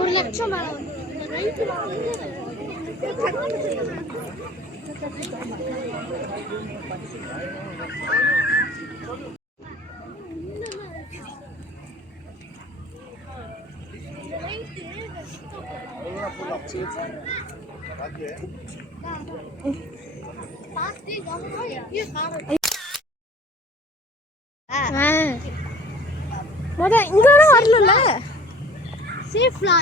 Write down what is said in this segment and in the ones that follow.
ஒரு லட்சம் இங்கெல்லாம் வரல சேஃப்லா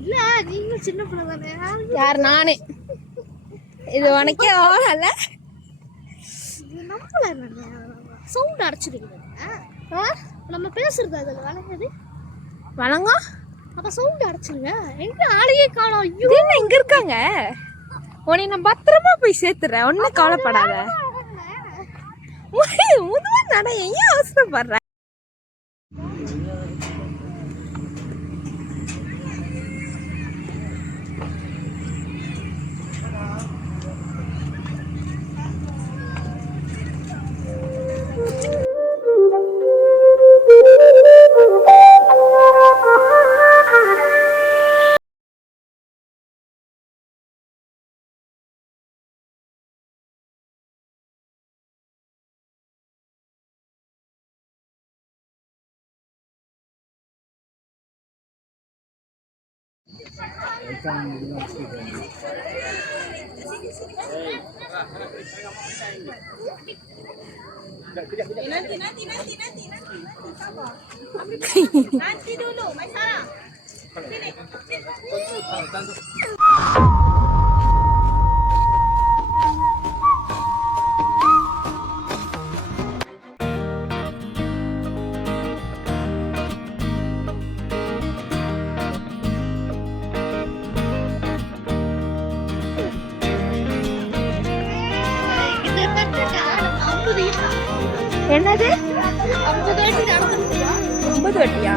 இல்ல நீங்க சின்ன பிள்ளை தானே. யார் நானே? இது உனக்கே ஓடல. நம்மள சவுண்ட் அடைச்சிருக்குது. நம்ம பேசுறது அதுல வழங்குது வழங்க. அப்ப சவுண்ட் அடைச்சிருங்க. எங்க ஆளையே காணோம். ஐயோ என்ன இங்க இருக்காங்க? உன்னை நான் பத்திரமா போய் சேர்த்துறேன். ஒன்னும் கவலைப்படாத. முதுவா நட. ஏன் அவசரப்படுற? nanti dulu, Mai Sarah. Sini. என்னது? 50 அடி நடந்துருக்கியா? 50 அடியா?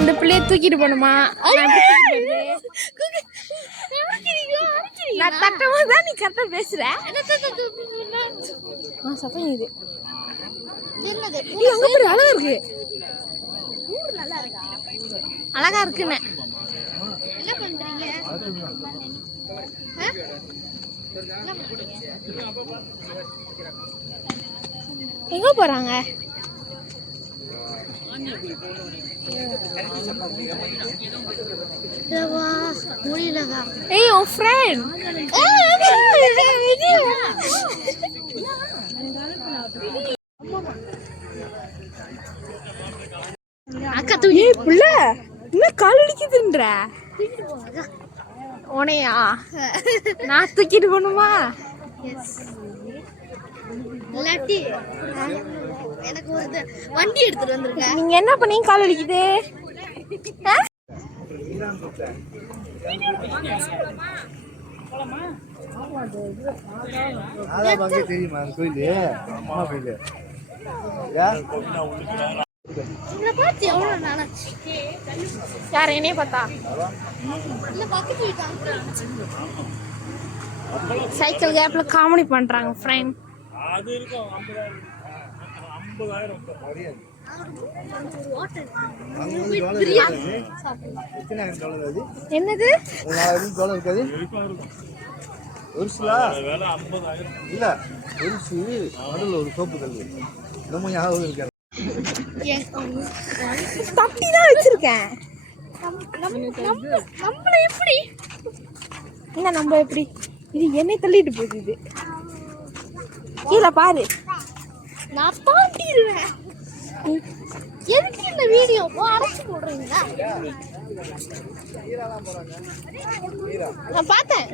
இந்த பிள்ளைய தூக்கிட்டு போணுமா? நான் தட்டமா தான் நீ கரெக்டா பேசுற. சத்தம் இது என்னது? அங்க பாரு, அழகா இருக்கு. ஊர் நல்லா இருக்கா? அழகா இருக்குன்னு. என்ன பண்றீங்க? எங்க போறாங்க? முடியலக்கா. ஏய் உன் ஃப்ரெண்ட். அக்கா தூக்கி புள்ள என்ன கால் அடிக்குதுன்ற உனையா? நான் தூக்கிட்டு போகணுமா? இல்லாட்டி எனக்கு ஒரு வண்டி எடுத்துட்டு வந்திருக்க. நீங்க என்ன பண்ணீங்க? கால் அடிக்குது. யார் என்னைய பார்த்தா? சைக்கிள் கேப்ல காமெடி பண்றாங்க ஃப்ரெண்ட். என்னது? தட்டிதான் வச்சிருக்கேன். நம்மள எப்படி என்ன நம்ம எப்படி? இது என்னை தள்ளிட்டு போகுது. இது கீழே பாரு. நான் பாட்டிடுவேன். எதுக்கு இந்த வீடியோ அடைச்சு போடுறீங்களா? நான் பார்த்தேன்.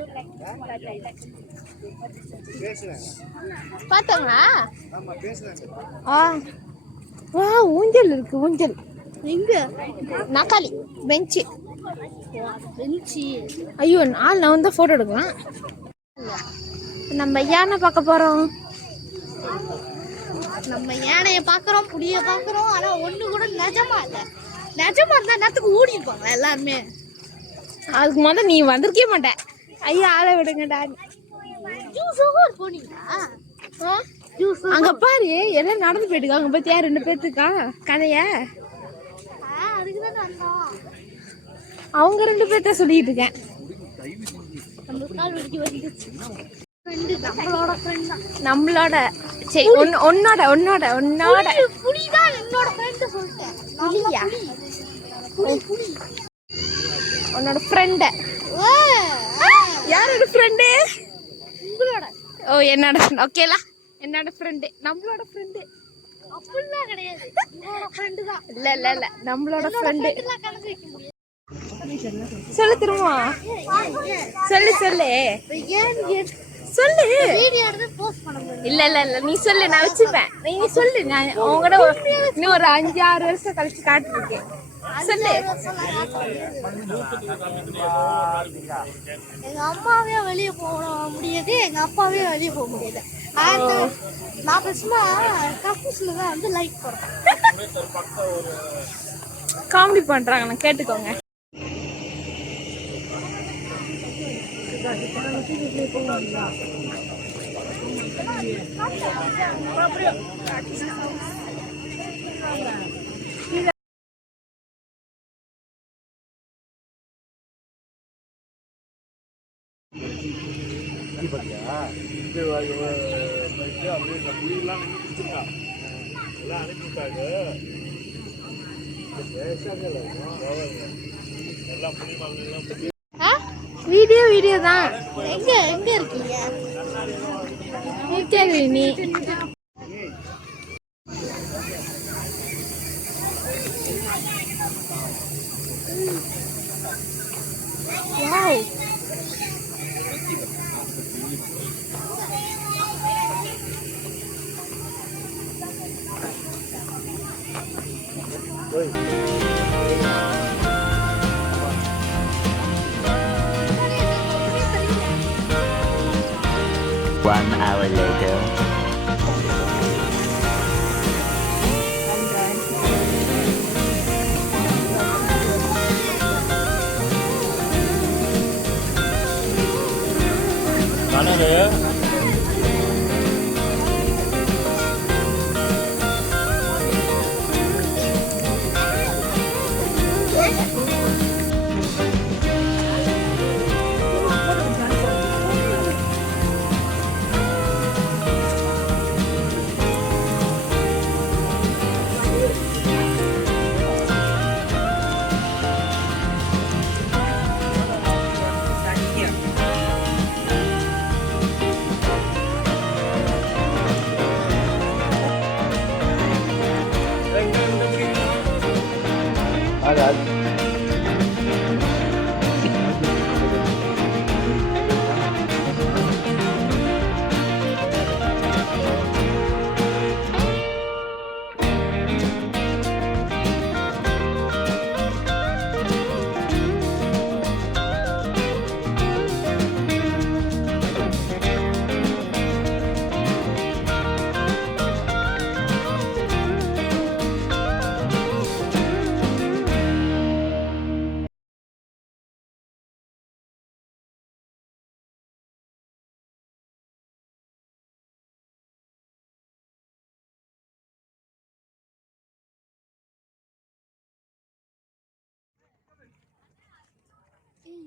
பார்த்தங்களா? வா, ஊஞ்சல் இருக்கு. ஊஞ்சல் எங்க? நக்காளி பெஞ்சு. பெஞ்சு. ஐயோ, நான் வந்து போட்டோ எடுக்கலாம். நம்ம யானை பார்க்க போறோம். நம்ம யானையை பார்க்குறோம், புளிய பார்க்குறோம். ஆனா ஒண்ணு கூட நிஜமா இல்லை. நிஜமா இருந்தா நேரத்துக்கு ஓடி இருப்பாங்களா எல்லாருமே? அதுக்கு முதல்ல நீ வந்திருக்கே மாட்ட. ஐயா, ஆளை விடுங்கடா. போனீங்களா? அங்க பாரு, எல்லாம் நடந்து போயிட்டு அங்க பத்தியா 2 பேத்துக்கா கதைய. அதுக்குதான் வந்தோம். அவங்க 2 பேர்த்த சொல்லிட்டு இருக்கேன். நம்மளோட சரி, உன்னோட புலிதான் என்னோட ஃப்ரெண்ட் சொல்லிட்டேன். புலியா? உன்னோட ஃப்ரெண்ட் யாரோட ஃப்ரெண்டு? உங்களோட. ஓ, என்னோட ஃப்ரெண்ட். ஓகேலா, என்னோட ஃப்ரெண்டு. நம்மளோட ஃப்ரெண்டு அப்படிலாம் கிடையாது. உங்களோட ஃப்ரெண்டு தான். இல்ல நம்மளோட ஃப்ரெண்டு. கணக்கு வைக்க முடியாது. சொல்லு திரும்ப. சொல்லு சொல்லு சொல்லு. வீடியோ எடுத்து போஸ்ட் பண்ண முடியும். இல்ல நீ சொல்லு, நான் வச்சுப்பேன். நீ சொல்லு. நான் உங்ககிட்ட இன்னும் ஒரு 5-6 வருஷம் கழிச்சு காட்டுருக்கேன். சொல்லு. எங்க அம்மாவே வெளியே போக முடியாது, எங்க அப்பாவே வெளியே போக முடியாது. நான் பேசுமா கக்கூஸ்ல தான் வந்து லைக் போடுறேன். காமெடி பண்றாங்க, நான் கேட்டுக்கோங்க. வீடியோ தான். எங்க இருக்கீங்க? நீ வாவ். One hour later.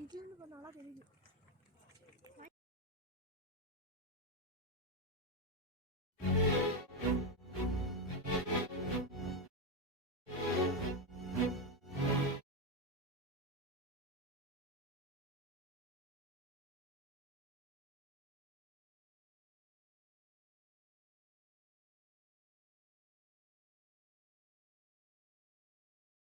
இதுன்னு நல்லா தெரியுது.